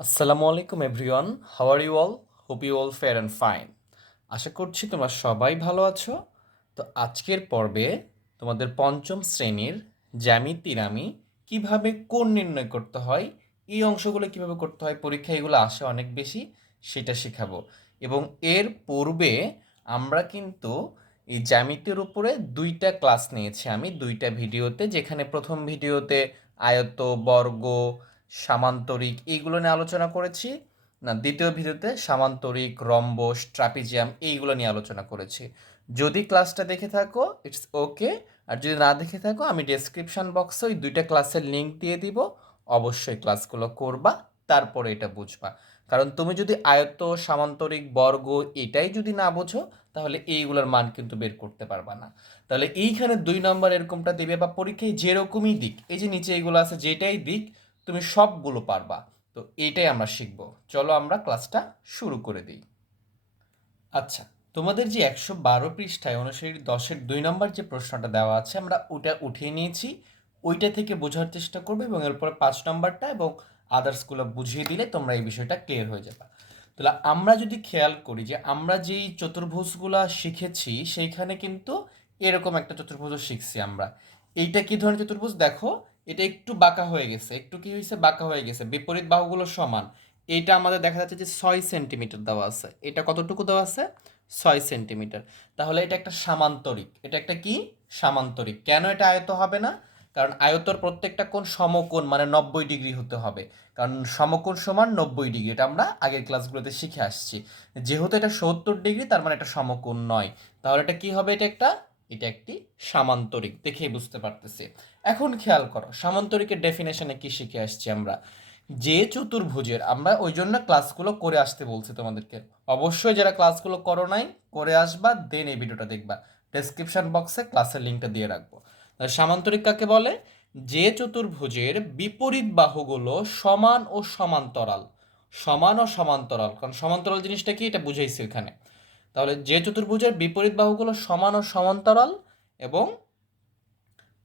আসসালামু আলাইকুম, everyone. How are you all hope you all fair and fine আশা করছি তোমরা সবাই ভালো আছো। তো আজকের পর্বে তোমাদের পঞ্চম শ্রেণির জ্যামিতির আমি কীভাবে কোণ নির্ণয় করতে হয়, এই অংশগুলো কীভাবে করতে হয়, পরীক্ষা এগুলো আসে অনেক বেশি, সেটা শেখাবো। এবং এর পূর্বে আমরা কিন্তু এই জ্যামিতির উপরে দুইটা ক্লাস নিয়েছি আমি, দুইটা ভিডিওতে, যেখানে প্রথম ভিডিওতে আয়ত, বর্গ সামান্তরিক, এইগুলো নিয়ে আলোচনা করেছি। না, দ্বিতীয় ভিডিওতে সামান্তরিক, রম্বস, ট্রাপিজিয়াম, এইগুলো নিয়ে আলোচনা করেছি। যদি ক্লাসটা দেখে থাকো ইটস ওকে আর যদি না দেখে থাকো, আমি ডেসক্রিপশন বক্সে ওই দুইটা ক্লাসের লিঙ্ক দিয়ে দিব। অবশ্যই ক্লাসগুলো করবা, তারপরে এটা বুঝবা। কারণ তুমি যদি আয়ত্ত, সামান্তরিক, বর্গ, এটাই যদি না বোঝো, তাহলে এইগুলোর মান কিন্তু বের করতে পারবা না। তাহলে এইখানে দুই নম্বর এরকমটা দেবে বা পরীক্ষায় যেরকমই দিক, এই যে নিচে এইগুলো আছে, যেটাই দিক তুমি সবগুলো পারবা। তো এইটাই আমরা শিখব। চলো আমরা ক্লাসটা শুরু করে দিই। আচ্ছা তোমাদের যে একশো বারো পৃষ্ঠায় অনুসারী দশের দুই নম্বর যে প্রশ্নটা দেওয়া আছে, আমরা ওটা উঠিয়ে নিয়েছি। ওইটা থেকে বোঝার চেষ্টা করবে এবং এরপরে পাঁচ নম্বরটা এবং আদার্সগুলো বুঝিয়ে দিলে তোমরা এই বিষয়টা ক্লিয়ার হয়ে যাবে। তাহলে আমরা যদি খেয়াল করি যে আমরা যেই চতুর্ভুজগুলা শিখেছি, সেইখানে কিন্তু এরকম একটা চতুর্ভুজও শিখছি আমরা। এইটা কি ধরনের চতুর্ভুজ? দেখো এটা একটু বাঁকা হয়ে গেছে। একটু কি হয়েছে বাঁকা হয়ে গেছে। বিপরীত বাহুগুলো সমান। এইটা আমাদের দেখা যাচ্ছে যে ছয় সেন্টিমিটার দেওয়া আছে। এটা কতটুকু দেওয়া আছে? ছয় সেন্টিমিটার। তাহলে এটা একটা সামান্তরিক। এটা একটা কি? সামান্তরিক। কেন এটা আয়ত হবে না? কারণ আয়তর প্রত্যেকটা কোণ সমকোণ মানে নব্বই ডিগ্রি হতে হবে। কারণ সমকোণ সমান নব্বই ডিগ্রি। এটা আমরা আগের ক্লাসগুলোতে শিখে আসছি। যেহেতু এটা সত্তর ডিগ্রি, তার মানে এটা সমকোণ নয়। তাহলে এটা কি হবে? এটা একটা, এটা একটি সামান্তরিক। দেখেই বুঝতে পারতেছি। এখন খেয়াল করো, সামান্তরিকের ডেফিনেশনে কি শিখে আসছি আমরা? যে চতুর্ভুজের, আমরা ওই জন্য ক্লাসগুলো করে আসতে বলছি তোমাদেরকে। অবশ্যই যারা ক্লাসগুলো করো নাই, করে আসবা দেন এই ভিডিওটা দেখবা। ডেসক্রিপশন বক্সে ক্লাসের লিঙ্কটা দিয়ে রাখব। সামান্তরিক কাকে বলে? যে চতুর্ভুজের বিপরীত বাহুগুলো সমান ও সমান্তরাল। সমান ও সমান্তরাল, কারণ সমান্তরাল জিনিসটা কি? এটা বুঝাইছি এখানে। তাহলে যে চতুর্ভুজের বিপরীত বাহুগুলো সমান ও সমান্তরাল এবং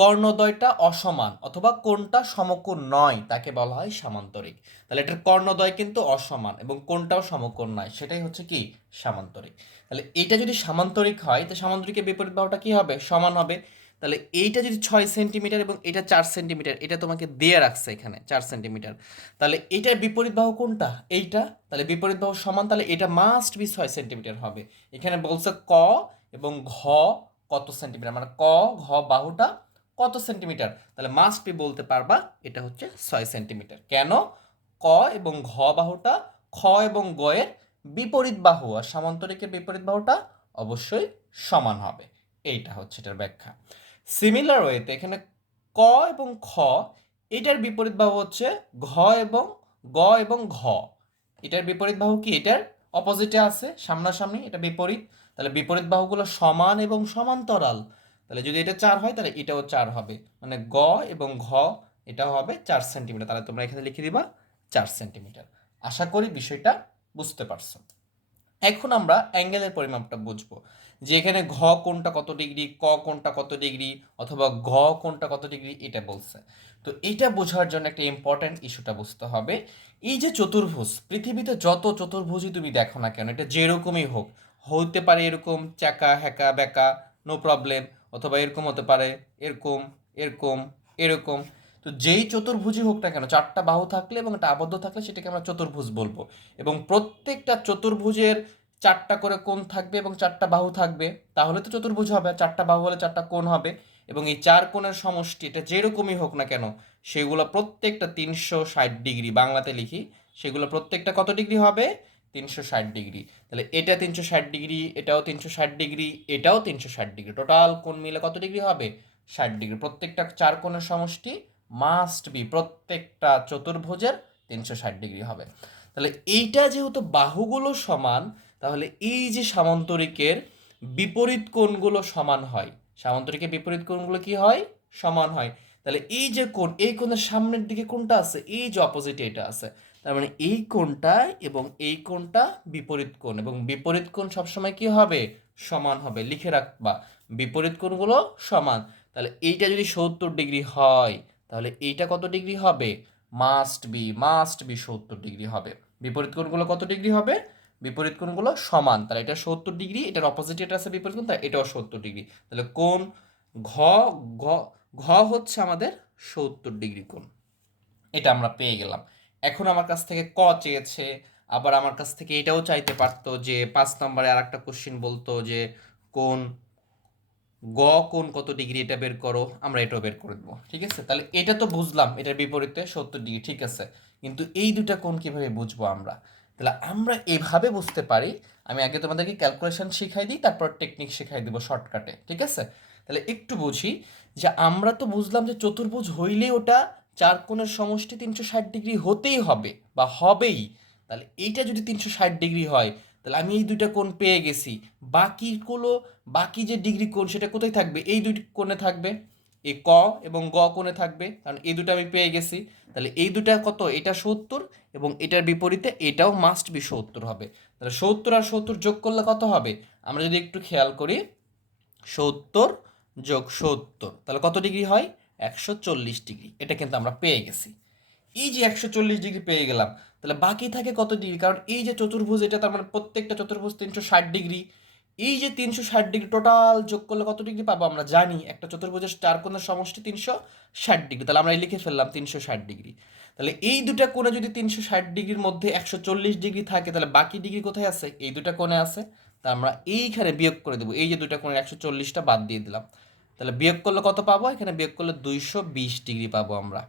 কর্ণদ্বয়টা অসমান অথবা কোনটা সমকোণ নয়, তাকে বলা হয় সামান্তরিক। তাহলে এটার কর্ণদ্বয় কিন্তু অসমান এবং কোনটাও সমকোণ নয়, সেটাই হচ্ছে কি? সামান্তরিক। তাহলে এইটা যদি সামান্তরিক হয়, তো সামান্তরিকের বিপরীত বাহুটা কি হবে? সমান হবে। তাহলে এইটা যদি ছয় সেন্টিমিটার এবং এটা চার সেন্টিমিটার, এটা তোমাকে দিয়ে রাখছে এখানে চার সেন্টিমিটার। তাহলে এটার বিপরীত বাহু কোনটা? এইটা। তাহলে বিপরীত বাহু সমান, তাহলে এটা মাস্ট বি ছয় সেন্টিমিটার হবে। এখানে বলছে ক এবং ঘ কত সেন্টিমিটার? মানে ক, ঘ বাহুটা কত সেন্টিমিটার? তাহলে মাস্ট বি বলতে পারবা এটা হচ্ছে ছয় সেন্টিমিটার। কেন? ক এবং ঘ বাহুটা, খ এবং গ এর বিপরীত বাহু। আর সামান্তরিকের বিপরীত বাহুটা অবশ্যই সমান হবে। এইটা হচ্ছে এটার ব্যাখ্যা। সিমিলার ওয়েতে এখানে ক এবং খ, এটার বিপরীত বাহু হচ্ছে ঘ এবং গ এবং ঘ। এটার বিপরীত বাহু কি এটার? অপোজিটে আছে, সামনাসামনি, এটা বিপরীত। তাহলে বিপরীত বাহুগুলো সমান এবং সমান্তরাল। তাহলে যদি এটা চার হয়, তাহলে এটাও চার হবে। মানে গ এবং ঘ, এটাও হবে চার সেন্টিমিটার। তাহলে তোমরা এখানে লিখে দিবা চার সেন্টিমিটার। আশা করি বিষয়টা বুঝতে পারছ। এখন আমরা অ্যাঙ্গেলের পরিমাপটা বুঝব। যে এখানে ঘ কোনটা কত ডিগ্রি, ক কোনটা কত ডিগ্রি, অথবা ঘ কোনটা কত ডিগ্রি, এটা বলছে। তো এটা বোঝার জন্য একটা ইম্পর্ট্যান্ট ইস্যুটা বুঝতে হবে। এই যে চতুর্ভুজ, পৃথিবীতে যত চতুর্ভুজই তুমি দেখো না কেন, এটা যেরকমই হোক হতে পারে এরকম চাকা হ্যাকা, ব্যাকা নো প্রবলেম অথবা এরকম হতে পারে, এরকম এরকম এরকম। তো যেই চতুর্ভুজই হোক না কেন, চারটা বাহু থাকলে এবং এটা আবদ্ধ থাকলে সেটাকে আমরা চতুর্ভুজ বলব। এবং প্রত্যেকটা চতুর্ভুজের চারটা করে কোণ থাকবে এবং চারটা বাহু থাকবে, তাহলে তো চতুর্ভুজ হবে। চারটা বাহু হলে চারটা কোণ হবে। এবং এই চার কোণের সমষ্টি, এটা যেরকমই হোক না কেন, সেগুলো প্রত্যেকটা তিনশো ষাট ডিগ্রি বাংলাতে লিখি, সেগুলো প্রত্যেকটা কত ডিগ্রি হবে? তিনশো ষাট ডিগ্রি। তাহলে এটা তিনশো ষাট ডিগ্রি, এটাও তিনশো ষাট ডিগ্রি, এটাও তিনশো ষাট ডিগ্রি। টোটাল কোণ মিলে কত ডিগ্রি হবে? ষাট ডিগ্রি। প্রত্যেকটা চার কোণের সমষ্টি মাস্ট বি প্রত্যেকটা চতুর্ভুজের তিনশো ষাট ডিগ্রি হবে। তাহলে এইটা যেহেতু বাহুগুলো সমান, তাহলে এই যে সামান্তরিকের বিপরীত কোণগুলো সমান হয়, সামান্তরিকের বিপরীত কোণগুলো কি হয়? সমান হয়। তাহলে এই যে কোণ, এই কোণের সামনের দিকে কোনটা আছে, এই যে অপোজিটে এটা আছে। তার মানে এই কোণটা এবং এই কোণটা বিপরীত কোণ এবং বিপরীত কোণ সবসময় কি হবে? সমান হবে। লিখে রাখবা। বিপরীত কোণগুলো সমান। তাহলে এইটা যদি সত্তর ডিগ্রি হয়, তাহলে এইটা কত ডিগ্রি হবে? মাস্ট বি মাস্ট বি সত্তর ডিগ্রি হবে। বিপরীত কোণগুলো কত ডিগ্রি হবে? বিপরীত কোণগুলো সমান। তাহলে এটা সত্তর ডিগ্রি, এটার অপোজিট এটা আছে বিপরীত কোণ, তাহলে এটাও সত্তর ডিগ্রি। তাহলে কোণ ঘ ঘ ঘ হচ্ছে আমাদের সত্তর ডিগ্রি কোণ। এটা আমরা পেয়ে গেলাম। এখন আমার কাছ থেকে ক চেয়েছে, আবার আমার কাছ থেকে এটাও চাইতে পারতো যে পাঁচ নম্বরে আর একটা কোশ্চিন বলতো যে কোন গ কোন কত ডিগ্রি এটা বের করো, আমরা এটাও বের করে দেবো। ঠিক আছে? তাহলে এটা তো বুঝলাম, এটার বিপরীতে সত্তর ডিগ্রি ঠিক আছে? কিন্তু এই দুটা কোন কীভাবে বুঝব আমরা? তাহলে আমরা এভাবে বুঝতে পারি, আমি আগে তোমাদেরকে ক্যালকুলেশন শিখাই দিই, তারপর টেকনিক শিখাই দিব শর্টকাটে ঠিক আছে? তাহলে একটু বুঝি যে আমরা তো বুঝলাম যে চতুর্ভুজ হইলে ওটা চার কোণের সমষ্টি তিনশো ষাট ডিগ্রি হতেই হবে বা হবেই, তাহলে এইটা যদি তিনশো ষাট ডিগ্রি হয়, তাহলে আমি এই দুইটা কোণ পেয়ে গেছি। বাকি বাকিগুলো বাকি যে ডিগ্রি কোণ, সেটা কোথায় থাকবে? এই দুই কোণে থাকবে, এ ক এবং গ কোণে থাকবে, কারণ এই দুটো আমি পেয়ে গেছি। তাহলে এই দুটা কত? এটা সত্তর এবং এটার বিপরীতে এটাও মাস্ট বি সত্তর হবে। তাহলে সত্তর আর সত্তর যোগ করলে কত হবে? আমরা যদি একটু খেয়াল করি, সত্তর যোগ সত্তর, তাহলে কত ডিগ্রি হয়? একশো চল্লিশ ডিগ্রি। এটা কিন্তু আমরা পেয়ে গেছি। এই যে একশো চল্লিশ ডিগ্রি পেয়ে গেলাম, তাহলে বাকি থাকে কত ডিগ্রি? কারণ এই যে চতুর্ভুজ, এটা তার মানে প্রত্যেকটা চতুর্ভুজ তিনশো ষাট ডিগ্রি। এই যে তিনশো ষাট ডিগ্রি টোটাল যোগ করলে কত ডিগ্রি পাবো আমরা জানি। একটা চতুর্ভুজের চার কোণের সমষ্টি তিনশো ষাট ডিগ্রি। তাহলে আমরা লিখে ফেললাম তিনশো ষাট ডিগ্রি। তাহলে এই দুটা কোণে যদি তিনশো ষাট ডিগ্রির মধ্যে একশো চল্লিশ ডিগ্রি থাকে, তাহলে বাকি ডিগ্রি কোথায় আছে? এই দুটা কোণে আছে। তা আমরা এইখানে বিয়োগ করে দেবো। এই যে দুটা কোণের একশো চল্লিশটা বাদ দিয়ে দিলাম। তাহলে বিয়োগ করলে কত পাবো? এখানে বিয়োগ করলে দুইশো বিশ ডিগ্রি পাবো আমরা।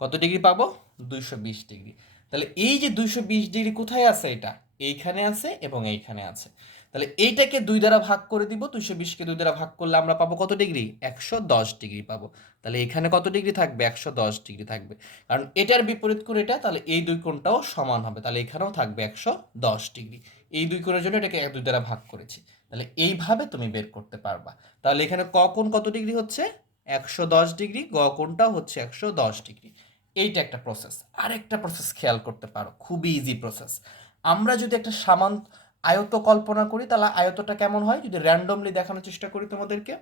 কত ডিগ্রি পাবো? দুইশো বিশ ডিগ্রি। তাহলে এই যে দুইশো বিশ ডিগ্রি কোথায় আছে এটা? এইখানে আছে এবং এইখানে আছে। তাহলে এইটাকে দুই দ্বারা ভাগ করে দিব, দুইশো বিশকে দুই দ্বারা ভাগ করলে আমরা পাবো কত ডিগ্রি? একশো দশ ডিগ্রি পাবো। তাহলে এখানে কত ডিগ্রি থাকবে? একশো দশ ডিগ্রি থাকবে। কারণ এটার বিপরীত করে এটা, তাহলে এই দুই কোণটাও সমান হবে। তাহলে এখানেও থাকবে একশো দশ ডিগ্রি। এই দুই কোণের জন্য এটাকে এক দুই দ্বারা ভাগ করেছি। তাহলে এইভাবে তুমি বের করতে পারবা। তাহলে এখানে ক কোণ কত ডিগ্রি হচ্ছে? একশো দশ ডিগ্রি, গ কোণটাও হচ্ছে একশো দশ ডিগ্রি। এইটা একটা প্রসেস আরেকটা প্রসেস খেয়াল করতে পারো, খুবই ইজি প্রসেস আমরা যদি একটা সামান আয়ত কল্পনা করি, তাহলে আয়তটা কেমন হয়? যদি র্যান্ডমলি দেখানোর চেষ্টা করি তোমাদেরকে,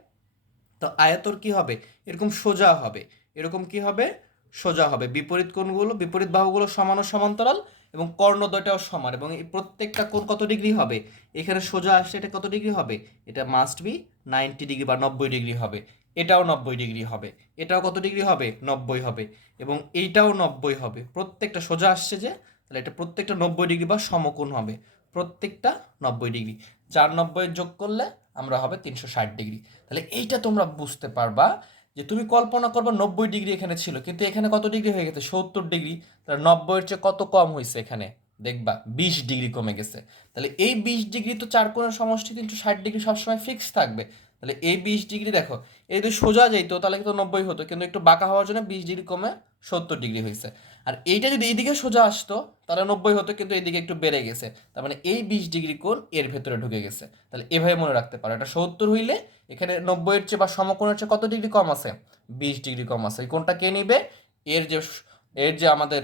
তো আয়তর কি হবে? এরকম সোজা হবে। এরকম কি হবে? সোজা হবে। বিপরীত কোণগুলো, বিপরীত বাহুগুলো সমান ও সমান্তরাল। এবং কর্ণদ্বয়টাও সমান, এবং এই প্রত্যেকটা কোণ কত ডিগ্রি হবে? এখানে সোজা আসলে এটা কত ডিগ্রি হবে? এটা মাস্ট বি নাইনটি ডিগ্রি বা নব্বই ডিগ্রি হবে। এটাও নব্বই ডিগ্রি হবে। এটাও কত ডিগ্রি হবে? নব্বই হবে। এবং এইটাও নব্বই হবে। প্রত্যেকটা সোজা আসছে যে, তাহলে এটা প্রত্যেকটা নব্বই ডিগ্রি বা সমকোণ হবে। প্রত্যেকটা নব্বই ডিগ্রি। চার নব্বই যোগ করলে আমরা হবে তিনশো ষাট ডিগ্রি। তাহলে এইটা তোমরা বুঝতে পারবা যে তুমি কল্পনা করবা নব্বই ডিগ্রি এখানে ছিল, কিন্তু এখানে কত ডিগ্রি হয়ে গেছে? সত্তর ডিগ্রি। তাহলে নব্বইয়ের চেয়ে কত কম হয়েছে এখানে? দেখবা, বিশ ডিগ্রি কমে গেছে। তাহলে এই বিশ ডিগ্রি তো চার কোণের সমষ্টি কিন্তু ষাট ডিগ্রি সবসময় ফিক্স থাকবে। তাহলে এই বিশ ডিগ্রি দেখো, এই যদি সোজা যাইতো তাহলে কিন্তু নব্বই হতো, কিন্তু একটু বাঁকা হওয়ার জন্য বিশ ডিগ্রি কমে সত্তর ডিগ্রি হয়েছে আর এইটা যদি এইদিকে সোজা আসতো, তাহলে নব্বই হতো, কিন্তু এইদিকে একটু বেড়ে গেছে। তার মানে এই বিশ ডিগ্রি কোণ এর ভেতরে ঢুকে গেছে। তাহলে এভাবে মনে রাখতে পারো, এটা সত্তর হইলে এখানে নব্বইয়ের চেয়ে বা সমকোণের চেয়ে কত ডিগ্রি কম আছে? বিশ ডিগ্রি কম আছে। কোনটা কে নিবে? এর যে এর যে আমাদের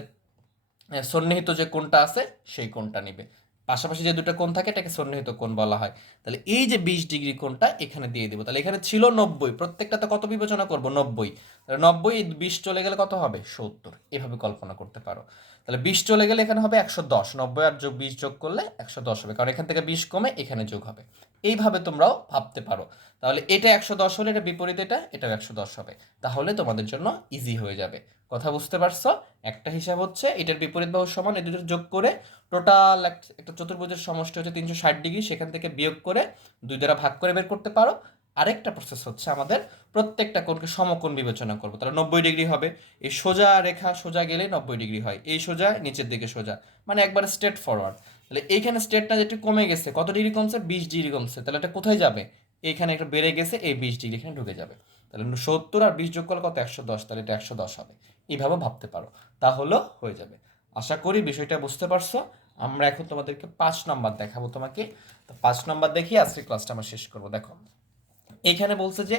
সন্নিহিত যে কোনটা আছে, সেই কোনটা নিবে। পাশাপাশি যে দুটো কোণ থাকে, এটাকে সন্নিহিত কোন বলা হয়। তাহলে এই যে বিশ ডিগ্রি কোণটা এখানে দিয়ে দেবো। তাহলে এখানে ছিল নব্বই, প্রত্যেকটাতে কত বিবেচনা করব? নব্বই। তাহলে নব্বই, বিশ চলে গেলে কত হবে? সত্তর। এভাবে কল্পনা করতে পারো। তাহলে বিশ চলে গেলে এখানে হবে একশো দশ। নব্বই আর যোগ বিশ যোগ করলে একশো দশ হবে। কারণ এখান থেকে বিশ কমে এখানে যোগ হবে। এইভাবে তোমরাও ভাবতে পারো। তাহলে এটা একশো দশ হলে এটা বিপরীত এটা, এটাও একশো দশ হবে। তাহলে তোমাদের জন্য ইজি হয়ে যাবে। কথা বুঝতে পারছ? একটা হিসাব হচ্ছে এটার বিপরীত বাহু সমান, এই দুটোর যোগ করে টোটাল একটা চতুর্ভুজের সমষ্টি হচ্ছে তিনশো ষাট ডিগ্রি, সেখান থেকে বিয়োগ করে দুই দ্বারা ভাগ করে বের করতে পারো। আরেকটা প্রসেস হচ্ছে আমাদের প্রত্যেকটা কোণকে সমকোণ বিবেচনা করব। তাহলে নব্বই ডিগ্রি হবে। এই সোজা রেখা সোজা গেলে নব্বই ডিগ্রি হয়। এই সোজা, নিচের দিকে সোজা। মানে একবারে স্ট্রেট ফরওয়ার্ড তাহলে এইখানে স্ট্রেটটা যেটা কমে গেছে, কত ডিগ্রি কমছে? বিশ ডিগ্রি কমছে। তাহলে এটা কোথায় যাবে? এইখানে একটা বেড়ে গেছে, এই বিশ ডিগ্রি এখানে ঢুকে যাবে। তাহলে সত্তর আর বিশ যোগ করলে কত? একশো দশ। তাহলে এটা একশো দশ হবে। এইভাবে ভাবতে পারো। তাহলেও হয়ে যাবে। আশা করি বিষয়টা বুঝতে পারছ। আমরা এখন তোমাদেরকে পাঁচ নাম্বার দেখাবো তোমাকে। তো পাঁচ নাম্বার দেখি আজকে ক্লাসটা আমরা শেষ করব। দেখো এইখানে বলছে যে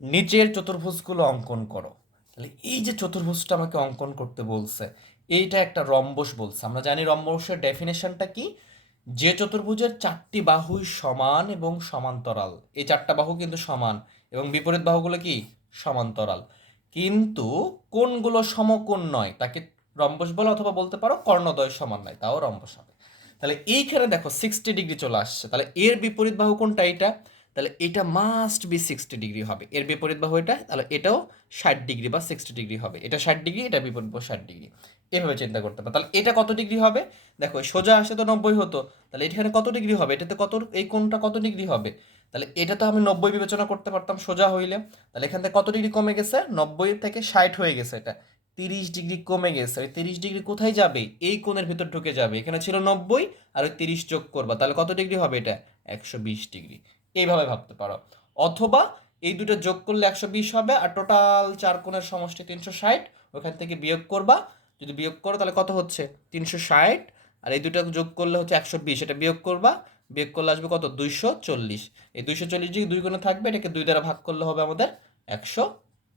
নিচের চতুর্ভুজগুলো অঙ্কন করো। তাহলে এই যে চতুর্ভুজটা আমাকে অঙ্কন করতে বলছে, এইটা একটা রম্বস বলছে। আমরা জানি রম্বসের ডেফিনেশনটা কি? যে চতুর্ভুজের চারটি বাহুই সমান এবং সমান্তরাল। এই চারটা বাহু কিন্তু সমান এবং বিপরীত বাহুগুলো কি? সমান্তরাল। কিন্তু কোনগুলো সমকোণ নয়, তাকে রম্বস বলো অথবা বলতে পারো কর্ণদয় সমান নয়, তাও রম্বস হবে। তাহলে এইখানে দেখো সিক্সটি ডিগ্রি চলে আসছে। তাহলে এর বিপরীত বাহু কোনটা এটা তাহলে এটা মাস্ট বি সিক্সটি ডিগ্রি হবে। এর বিপরীত বাহু এটা, তাহলে এটাও ষাট ডিগ্রি বা সিক্সটি ডিগ্রি হবে। এটা ষাট ডিগ্রি এটা বিপরীত বাহু ষাট ডিগ্রি এভাবে চিন্তা করতে পারো তাহলে এটা কত ডিগ্রি হবে? দেখো সোজা আসে তো নব্বই হতো। তাহলে এখানে কত ডিগ্রি হবে? এটাতে কত, এই কোণটা কত ডিগ্রি হবে? তাহলে এটা তো আমি নব্বই বিবেচনা করতে পারতাম, সোজা হইলে। তাহলে এখান থেকে কত ডিগ্রি কমে গেছে? নব্বই থেকে ষাট হয়ে গেছে এটা। তিরিশ ডিগ্রি কমে গেছে, ওই তিরিশ ডিগ্রি কোথায় যাবে? এই কোণের ভিতর ঢুকে যাবে। এখানে ছিল নব্বই আর ওই তিরিশ যোগ করবা, তাহলে কত ডিগ্রি হবে এটা? একশো বিশ ডিগ্রি। এইভাবে ভাবতে পারো। অথবা এই দুটো যোগ করলে একশো বিশ হবে আর টোটাল চার কোণের সমষ্টি তিনশো ষাট, ওখান থেকে বিয়োগ করবা। যদি বিয়োগ করো, তাহলে কত হচ্ছে? তিনশো ষাট। আর এই দুটো যোগ করলে হচ্ছে একশো বিশ, এটা বিয়োগ করবা। বিয়োগ করলে আসবে কত? দুইশো চল্লিশ। এই দুইশো চল্লিশ ডিগ্রি দুই কোণে থাকবে, এটাকে দুই দ্বারা ভাগ করলে হবে আমাদের একশো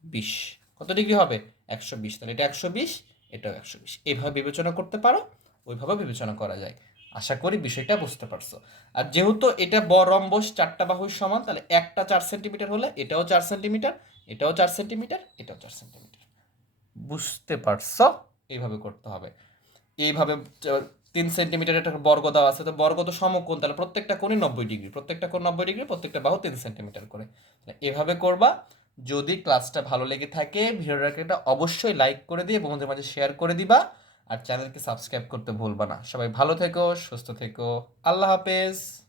বিশ। কত ডিগ্রি হবে? একশো বিশ। তাহলে এটা একশো বিশ, এটাও একশো বিশ। এইভাবে বিবেচনা করতে পারো ওইভাবে বিবেচনা করা যায়। আশা করি বিষয়টা বুঝতে পারছ। আর যেহেতু এটা বরম্বস চারটা বাহুর সমান, তাহলে একটা চার সেন্টিমিটার হলে এটাও চার সেন্টিমিটার, এটাও চার সেন্টিমিটার, এটাও চার সেন্টিমিটার। বুঝতে পারছ? এইভাবে করতে হবে। এইভাবে তিন সেন্টিমিটার একটা বর্গ দেওয়া আছে, তো বর্গ তো সমকোণ, তাহলে প্রত্যেকটা কোণই নব্বই ডিগ্রি, প্রত্যেকটা কোণ নব্বই ডিগ্রি, প্রত্যেকটা বাহু তিন সেন্টিমিটার করে। তাহলে এভাবে করবা যদি ক্লাসটা ভালো লেগে থাকে ভিডিওটাকে একটা অবশ্যই লাইক করে দিয়ে বন্ধুদের মাঝে শেয়ার করে দিবা। আর চ্যানেলকে সাবস্ক্রাইব করতে ভুলবা না। সবাই ভালো থেকো, সুস্থ থেকো। আল্লাহ হাফেজ।